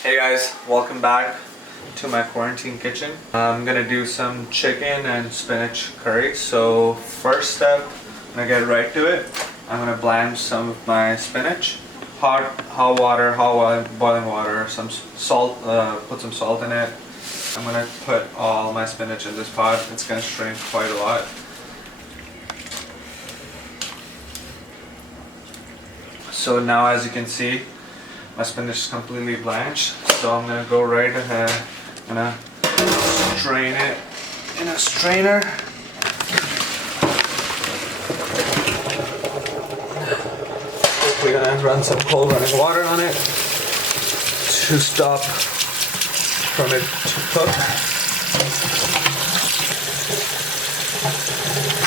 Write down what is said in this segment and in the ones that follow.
Hey guys, welcome back to my quarantine kitchen. I'm gonna do some chicken and spinach curry. So first step, I'm gonna get right to it. I'm gonna blanch some of my spinach. Hot boiling water, some salt, put some salt in it. I'm gonna put all my spinach in this pot. It's gonna shrink quite a lot. So now as you can see, my spinach is completely blanched, so I'm gonna go right ahead. I'm gonna strain it in a strainer. We're gonna run some cold running water on it to stop from it to cook.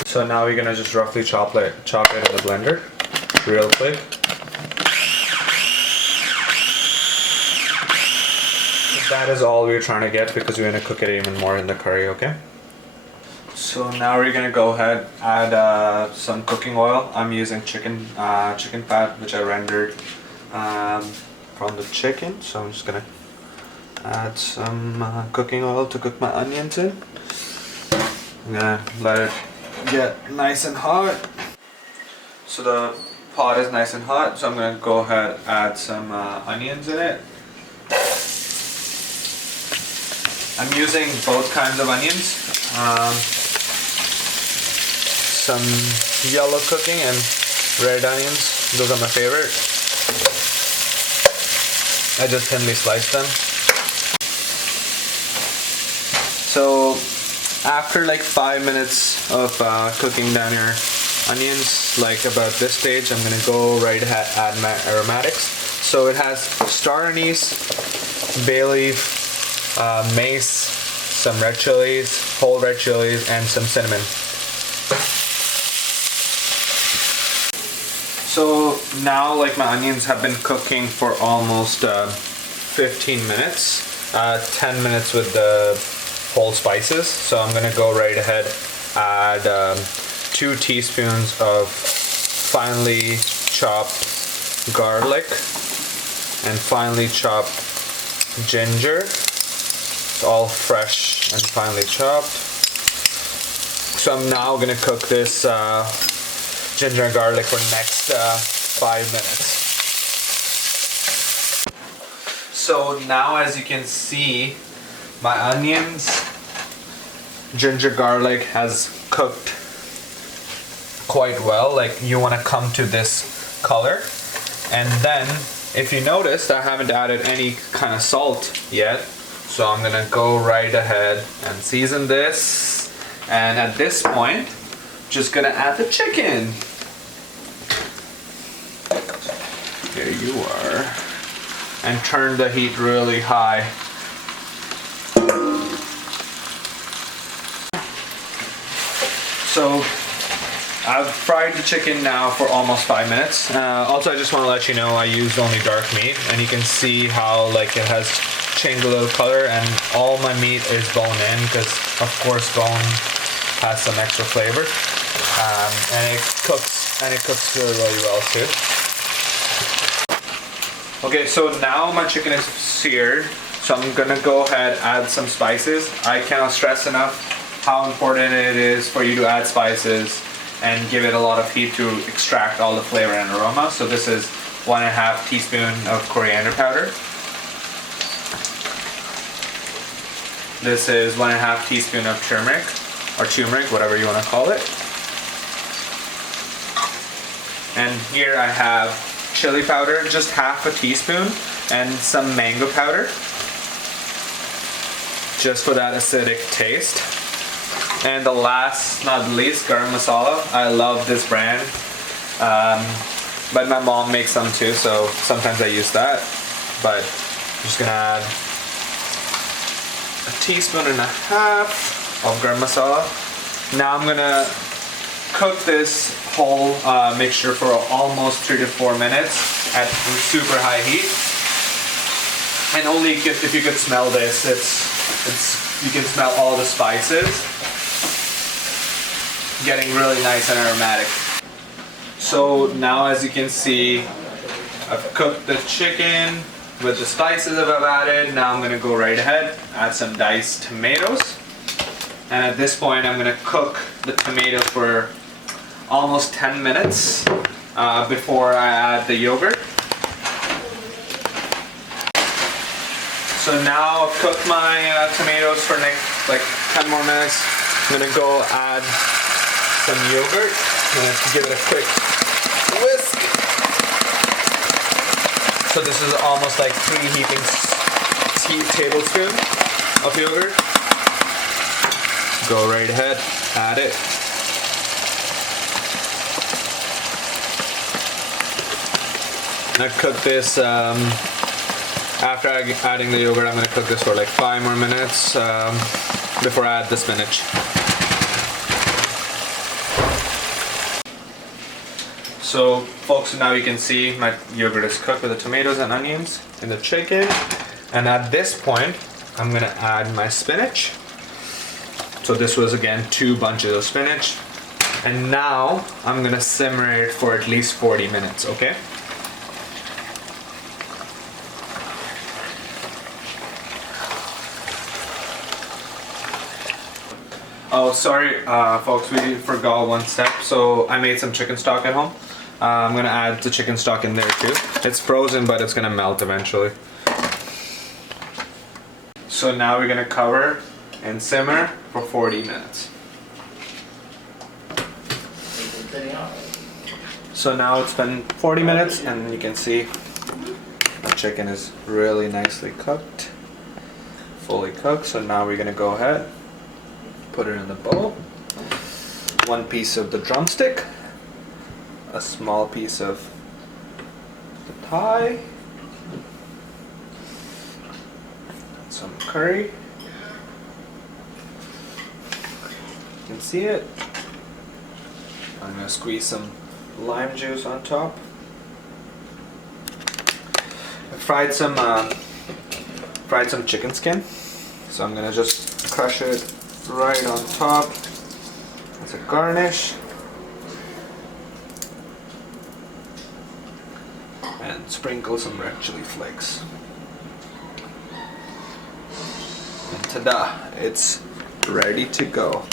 So now we're gonna just roughly chop it in the blender, real quick. That is all we're trying to get because we're going to cook it even more in the curry, okay? So now we're going to go ahead add some cooking oil. I'm using chicken fat which I rendered from the chicken. So I'm just going to add some cooking oil to cook my onions in. I'm going to let it get nice and hot. So the pot is nice and hot, so I'm going to go ahead add some onions in it. I'm using both kinds of onions, some yellow cooking and red onions. Those are my favorite. I just thinly sliced them. So after like 5 minutes of cooking down your onions, like about this stage, I'm gonna go right ahead add my aromatics. So it has star anise, bay leaf, mace, some red chilies, whole red chilies, and some cinnamon. So now like my onions have been cooking for almost 15 minutes, 10 minutes with the whole spices. So I'm gonna go right ahead, add 2 teaspoons of finely chopped garlic and finely chopped ginger. All fresh and finely chopped. So I'm now gonna cook this ginger and garlic for the next 5 minutes. So now as you can see, my onions, ginger garlic has cooked quite well. Like you want to come to this color, and then if you noticed, I haven't added any kind of salt yet. So I'm gonna go right ahead and season this, and at this point, just gonna add the chicken. There you are. And turn the heat really high. So I've fried the chicken now for almost 5 minutes. Also, I just want to let you know I used only dark meat, and you can see how like it has changed a little color, and all my meat is bone in because of course bone has some extra flavor, and it cooks really well too. Okay, so now my chicken is seared, so I'm gonna go ahead add some spices. I cannot stress enough how important it is for you to add spices and give it a lot of heat to extract all the flavor and aroma. So this is 1.5 teaspoon of coriander powder. This is 1.5 teaspoon of turmeric, or turmeric, whatever you want to call it. And here I have chili powder, just half a teaspoon, and some mango powder, just for that acidic taste. And the last, not the least, Garam Masala. I love this brand, but my mom makes some too, so sometimes I use that. But I'm just gonna add 1.5 teaspoons of Garam Masala. Now I'm gonna cook this whole mixture for almost 3 to 4 minutes at super high heat. And only if you could smell this, you can smell all the spices getting really nice and aromatic. So now as you can see, I've cooked the chicken with the spices that I've added, now I'm gonna go right ahead, add some diced tomatoes. And at this point, I'm gonna cook the tomato for almost 10 minutes before I add the yogurt. So now I've cooked my tomatoes for like 10 more minutes. I'm gonna go add some yogurt. I'm gonna give it a quick whisk. So this is almost like 3 heaping tablespoons of yogurt. Go right ahead, add it. And I cook this, after adding the yogurt, I'm going to cook this for like 5 more minutes before I add the spinach. So folks, now you can see my yogurt is cooked with the tomatoes and onions and the chicken. And at this point, I'm going to add my spinach. So this was again 2 bunches of spinach. And now I'm going to simmer it for at least 40 minutes, okay? Oh, sorry, folks, we forgot one step. So I made some chicken stock at home. I'm gonna add the chicken stock in there too. It's frozen, but it's gonna melt eventually. So now we're gonna cover and simmer for 40 minutes. So now it's been 40 minutes, and you can see the chicken is really nicely cooked, fully cooked. So now we're gonna go ahead, put it in the bowl. 1 piece of the drumstick, a small piece of the thigh, some curry. You can see it. I'm gonna squeeze some lime juice on top. I fried some chicken skin, so I'm gonna just crush it right on top as a garnish, and sprinkle some red chili flakes. And ta-da! It's ready to go.